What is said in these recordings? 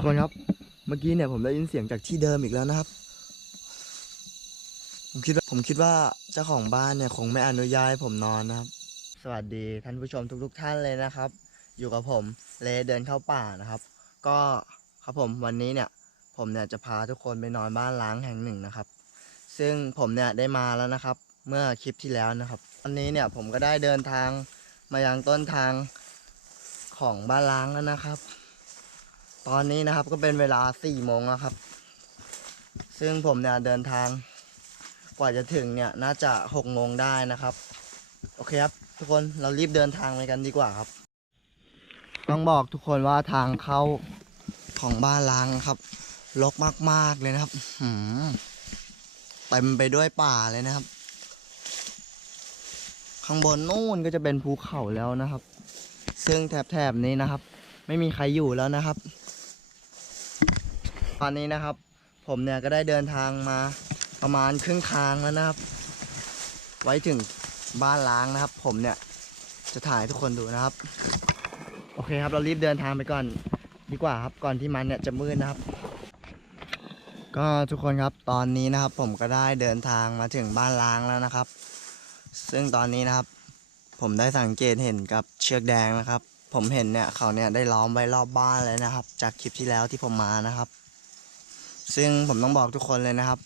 ทุกคนครับเมื่อกี้เนี่ยผมได้ยินเสียงจากที่เดิมอีกแล้วนะครับ ผมคิดว่าผมคิดว่าเจ้าของบ้านเนี่ยคงไม่อนุญาตให้ผมนอนนะครับ สวัสดีท่านผู้ชมทุก ๆ ท่านเลยนะครับ อยู่กับผมเลเดินเข้าป่านะครับ ก็ครับผมวันนี้เนี่ย ผมเนี่ยจะพาทุกคนไปนอนบ้านล้างแห่งหนึ่งนะครับ ซึ่งผมเนี่ยได้มาแล้วนะครับ เมื่อคลิปที่แล้วนะครับวันนี้เนี่ยผมก็ได้เดินทางมายังต้นทางของบ้านล้างแล้วนะครับ ตอนนี้นะครับก็เป็นเวลาสี่โมงแล้วครับ ซึ่งผมเนี่ยเดินทางกว่าจะถึงเนี่ยน่าจะหกโมงได้นะครับ โอเคครับ ทุกคนเรารีบเดินทางไปกันดีกว่าครับ ต้องบอกทุกคนว่าทางเข้าของบ้านล้างครับรกมาก ๆ เลยนะครับหืมเต็มไปด้วยป่าเลยนะครับ ข้างบนนู่นก็จะเป็นภูเขาแล้วนะครับ ซึ่งแถบๆนี้นะครับ ไม่มีใครอยู่แล้วนะครับ ตอนนี้นะครับ ผมเนี่ยก็ได้เดินทางมาประมาณครึ่งทางแล้วนะครับ ไว้ถึงบ้านล้างนะครับ ผมเนี่ยจะถ่ายทุกคนดูนะครับ โอเคครับเรารีบเดินทางไปก่อนดีกว่าครับก่อนที่มันเนี่ยจะมืดนะครับ ก็ทุกคนครับตอนนี้นะครับ ผมก็ได้เดินทางมาถึงบ้านล้างแล้วนะครับ ซึ่งตอนนี้นะครับ ผมได้สังเกตเห็นกับเชือกแดงนะครับ ผมเห็นเนี่ยเขาเนี่ยได้ล้อมไว้รอบบ้านเลยนะครับ จากคลิปที่แล้วที่ผมมานะครับ ซึ่งผมต้องบอกทุกคนเลยนะครับ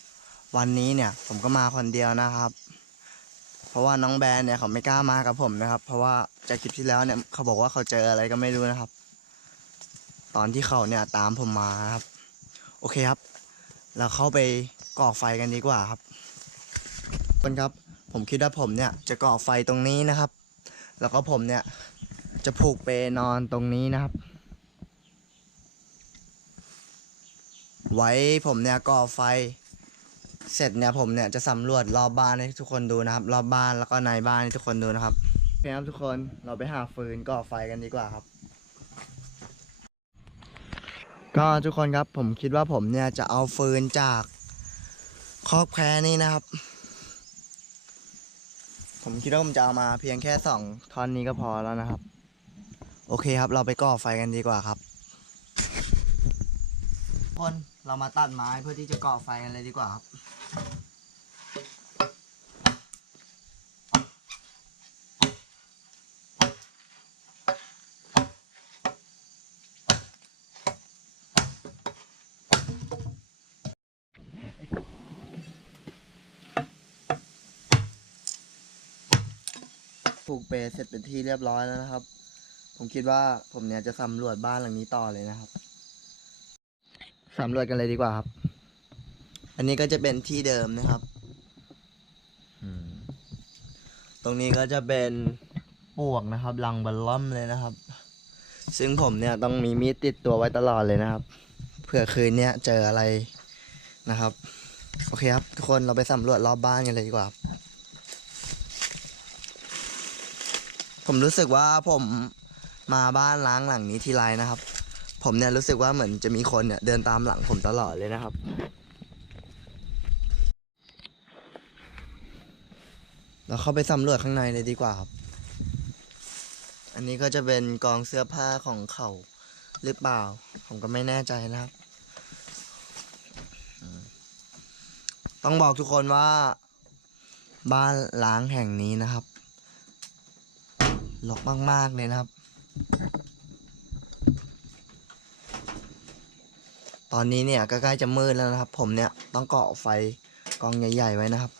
วันนี้เนี่ยผมก็มาคนเดียวนะครับ เพราะว่าน้องแบรนด์เนี่ยเขาไม่กล้ามากับผมนะครับ เพราะว่าจากคลิปที่แล้วเนี่ยเขาบอกว่าเขาเจออะไรก็ไม่รู้นะครับ ตอนที่เขาเนี่ยตามผมมาครับ โอเคครับ เราเข้าไปก่อไฟกันดีกว่าครับทุกคนครับ ผมคิดว่าผมเนี่ยจะก่อไฟตรงนี้นะครับ แล้วก็ผมเนี่ยจะผูกเปนอนตรงนี้นะครับ ไว้ผมเนี่ยก่อไฟ เสร็จเนี่ยผมเนี่ยจะสำรวจรอบบ้านให้ทุกคนดูนะครับ รอบบ้านแล้วก็ในบ้านให้ทุกคนดูนะครับโอเคครับทุกคนเราไปหาฟืนก่อไฟกันดีกว่าครับ ก็ทุกคนครับผมคิดว่าผมเนี่ยจะเอาฟืนจากคอกแพรนี่นะครับ ผมคิดว่าผมจะเอามาเพียงแค่สองท่อนนี้ก็พอแล้วนะครับ โอเคครับ เราไปก่อไฟกันดีกว่าครับ คนเรามาตัดไม้เพื่อที่จะก่อไฟกันเลยดีกว่าครับผูกเปรเสร็จเป็นที่เรียบร้อยแล้วนะครับ ผมคิดว่าผมเนี่ยจะสำรวจบ้านหลังนี้ต่อเลยนะครับ สำรวจกันเลยดีกว่าครับ อันนี้ก็จะเป็นที่เดิมนะครับอืมตรงนี้ก็จะเป็นปวกนะครับลังบัลล่อมเลยนะครับ ซึ่งผมเนี่ยต้องมีมีดติดตัวไว้ตลอดเลยนะครับ เผื่อคืนเนี้ยเจออะไรนะครับ โอเคครับ ทุกคนเราไปสำรวจรอบบ้านกันเลยดีกว่า ผมรู้สึกว่าผมมาบ้านล้างหลังนี้ทีไรนะครับ ผมเนี่ยรู้สึกว่าเหมือนจะมีคนเนี่ยเดินตามหลังผมตลอดเลยนะครับ เราเข้าไปสำรวจข้างในเลยดีกว่าครับ อันนี้ก็จะเป็นกองเสื้อผ้าของเขาหรือเปล่า ผมก็ไม่แน่ใจนะครับ ต้องบอกทุกคนว่า บ้านล้างแห่งนี้นะครับลกมาก ๆ เลยนะครับ ตอนนี้เนี่ยใกล้จะมืดแล้วนะครับ ผมเนี่ยต้องเกาะไฟกองใหญ่ ๆ ไว้นะครับ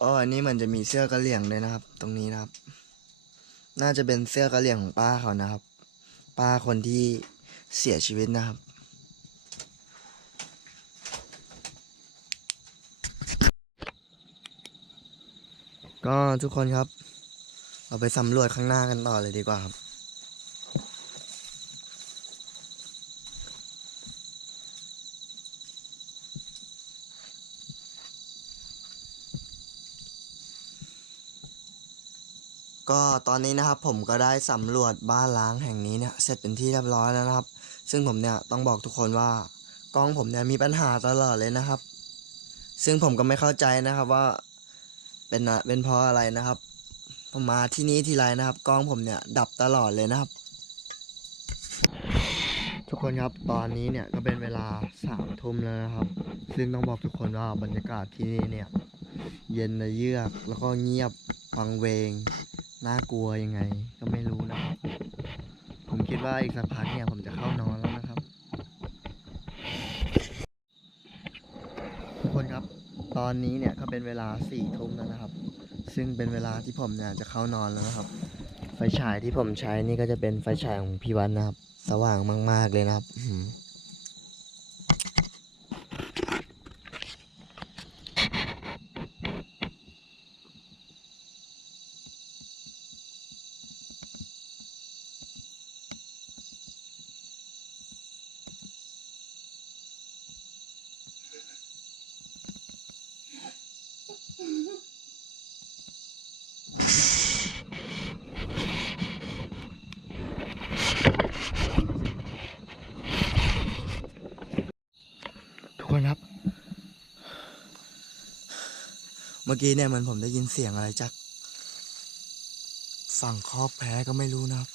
อ๋ออันนี้มันจะมีเสื้อกระเหลี่ยงเลยนะครับ ตรงนี้นะครับ น่าจะเป็นเสื้อกระเหลี่ยงของป้าเขานะครับ ป้าคนที่เสียชีวิตนะครับ ก็ทุกคนครับ เราไปสำรวจข้างหน้ากันต่อเลยดีกว่าครับ ก็ตอนนี้นะครับผมก็ได้สำรวจบ้านล้างแห่งนี้เนี่ยเสร็จเป็นที่เรียบร้อยแล้วนะครับ ซึ่งผมเนี่ยต้องบอกทุกคนว่ากล้องผมเนี่ยมีปัญหาตลอดเลยนะครับ ซึ่งผมก็ไม่เข้าใจนะครับว่า เป็นอะเป็นเพราะอะไรนะครับผมมาที่นี้ทีไรนะครับกล้องผมเนี่ยดับตลอดเลยนะครับ ทุกคนครับตอนนี้เนี่ยก็เป็นเวลาสามทุ่มแล้วนะครับ ซึ่งต้องบอกทุกคนว่าบรรยากาศที่นี่เนี่ย เย็นระเยือกแล้วก็เงียบฟังเวงน่ากลัวยังไง ก็ไม่รู้นะครับ ผมคิดว่าอีกสักพักเนี่ยผมจะเข้านอนแล้วนะครับ ทุกคนครับ ตอนนี้เนี่ยก็เป็นเวลาสี่ทุ่มแล้วนะครับ ซึ่งเป็นเวลาที่ผมเนี่ยจะเข้านอนแล้วนะครับ ไฟฉายที่ผมใช้นี่ก็จะเป็นไฟฉายของพี่วันนะครับ สว่างมาก ๆเลยนะครับอื้อหือทุกคนครับ เมื่อกี้เนี่ยมันผมได้ยินเสียงอะไรจากฝั่งคอกแพ้ก็ไม่รู้นะครับ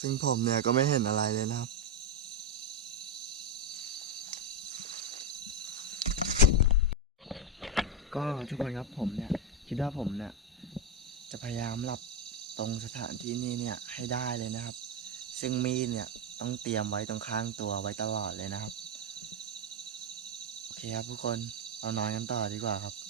ซึ่งผมเนี่ยก็ไม่เห็นอะไรเลยนะครับ ก็ทุกคนครับผมเนี่ยคิดว่าผมเนี่ยจะพยายามหลับตรงสถานที่นี้เนี่ยให้ได้เลยนะครับ ซึ่งมีดเนี่ยต้องเตรียมไว้ตรงข้างตัวไว้ตลอดเลยนะครับ เคครับทุกคน เรานอนกันต่อดีกว่าครับ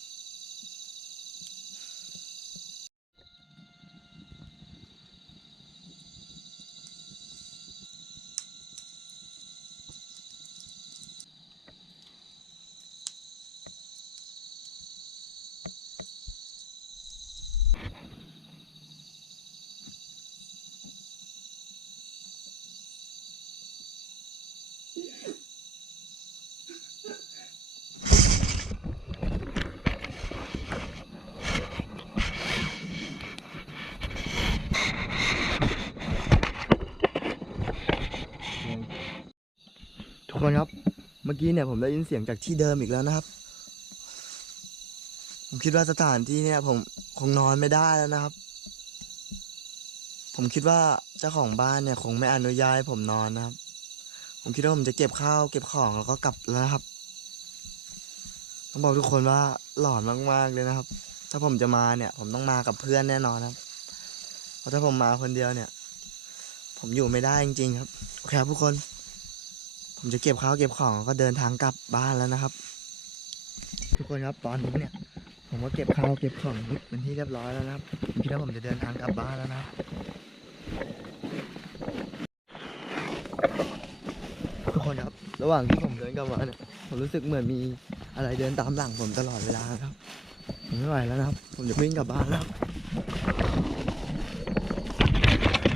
คนครับ เมื่อกี้เนี่ยผมได้ยินเสียงจากที่เดิมอีกแล้วนะครับ ผมคิดว่าสถานที่เนี่ย ผมคงนอนไม่ได้แล้วนะครับ ผมคิดว่าเจ้าของบ้านเนี่ย คงไม่อนุญาตให้ผมนอนนะครับ ผมคิดว่าผมจะเก็บข้าวเก็บของแล้วก็กลับแล้วนะครับ ต้องบอกทุกคนว่าหลอนมากๆเลยนะครับ ถ้าผมจะมาเนี่ย ผมต้องมากับเพื่อนแน่นอนครับ เพราะถ้าผมมาคนเดียวเนี่ย ผมอยู่ไม่ได้จริงๆครับ โอเคครับทุกคน ผมจะเก็บข้าวเก็บของก็เดินทางกลับบ้านแล้วนะครับ ทุกคนครับตอนนี้เนี่ย ผมก็เก็บข้าวเก็บของเป็นที่เรียบร้อยแล้วนะครับผมคิดว่าผมจะเดินทางกลับบ้านแล้วนะทุกคนครับ ระหว่างที่ผมเดินกลับมาเนี่ยผมรู้สึกเหมือนมีอะไรเดินตามหลังผมตลอดเวลาครับผมไม่ไหวแล้วนะครับ ผมจะวิ่งกลับบ้านแล้ว